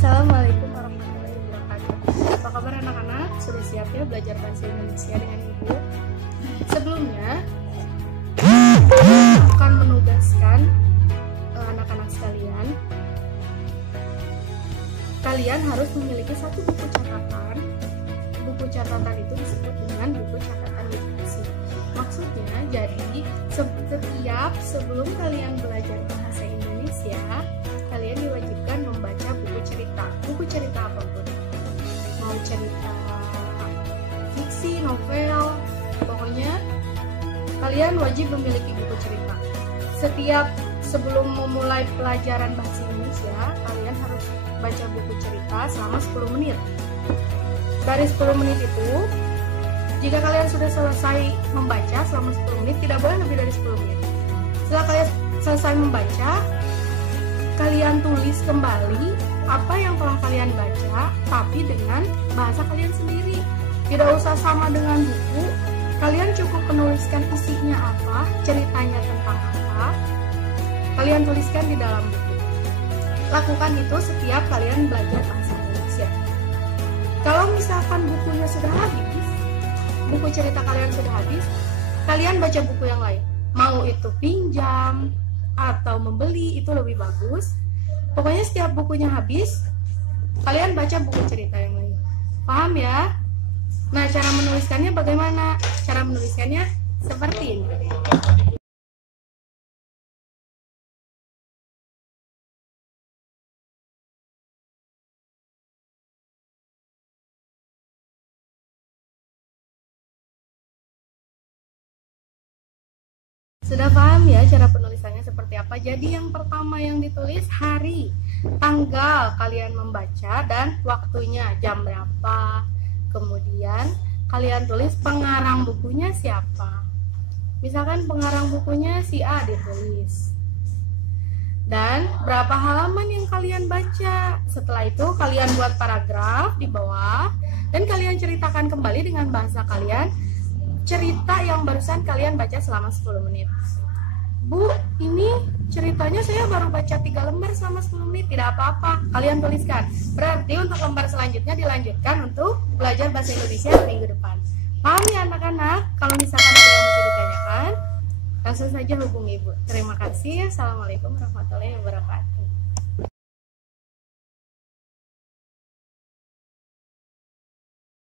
Assalamualaikum warahmatullahi wabarakatuh. Apa kabar anak-anak? Sudah siap ya belajar bahasa Indonesia dengan Ibu? Sebelumnya, akan menugaskan anak-anak sekalian. Kalian harus memiliki satu buku catatan. Buku catatan itu disebut dengan buku catatan literasi. Maksudnya, jadi setiap sebelum kalian belajar bahasa Indonesia, kalian diwajibkan membaca buku cerita apapun, mau cerita fiksi, novel, pokoknya kalian wajib memiliki buku cerita. Setiap sebelum memulai pelajaran bahasa Indonesia, kalian harus baca buku cerita selama 10 menit. Dari 10 menit itu, jika kalian sudah selesai membaca selama 10 menit, tidak boleh lebih dari 10 menit. Setelah kalian selesai membaca, kalian tulis kembali apa yang telah kalian baca, tapi dengan bahasa kalian sendiri. Tidak usah sama dengan buku. Kalian cukup menuliskan isinya apa, ceritanya tentang apa, kalian tuliskan di dalam buku. Lakukan itu setiap kalian belajar bahasa Indonesia. Kalau misalkan bukunya sudah habis, buku cerita kalian sudah habis, kalian baca buku yang lain. Mau itu pinjam atau membeli, itu lebih bagus. Pokoknya setiap bukunya habis, kalian baca buku cerita yang lain. Paham ya? Nah, cara menuliskannya bagaimana? Cara menuliskannya seperti ini. Sudah paham ya cara penulisannya seperti apa? Jadi yang pertama yang ditulis hari, tanggal kalian membaca dan waktunya, jam berapa. Kemudian kalian tulis pengarang bukunya siapa. Misalkan pengarang bukunya si A ditulis. Dan berapa halaman yang kalian baca. Setelah itu kalian buat paragraf di bawah dan kalian ceritakan kembali dengan bahasa kalian cerita yang barusan kalian baca selama 10 menit. Bu, ini ceritanya saya baru baca 3 lembar selama 10 menit. Tidak apa-apa, kalian tuliskan. Berarti untuk lembar selanjutnya dilanjutkan untuk belajar bahasa Indonesia minggu depan. Paham ya anak-anak? Kalau misalkan ada yang masih ditanyakan, langsung saja hubungi Ibu. Terima kasih. Assalamualaikum warahmatullahi wabarakatuh.